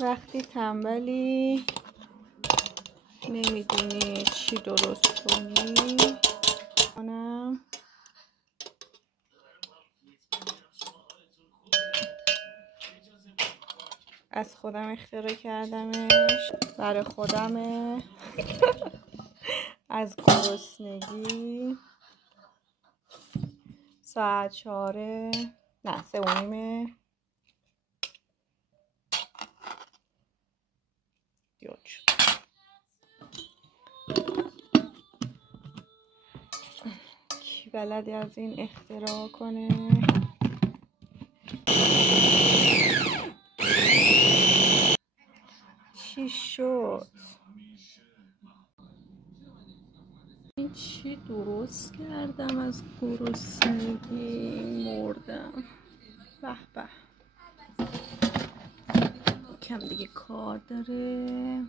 وقتی تنبلی نمیدونی چی درست کنی کنم. از خودم اختراع کردمش، برای خودمه. از گرسنگی ساعت 4 نه 3:30 کی بلدی از این اختراع کنه؟ چی شد؟ این چی درست کردم؟ از گرسنگی مردم. به به، کم دیگه کار داره.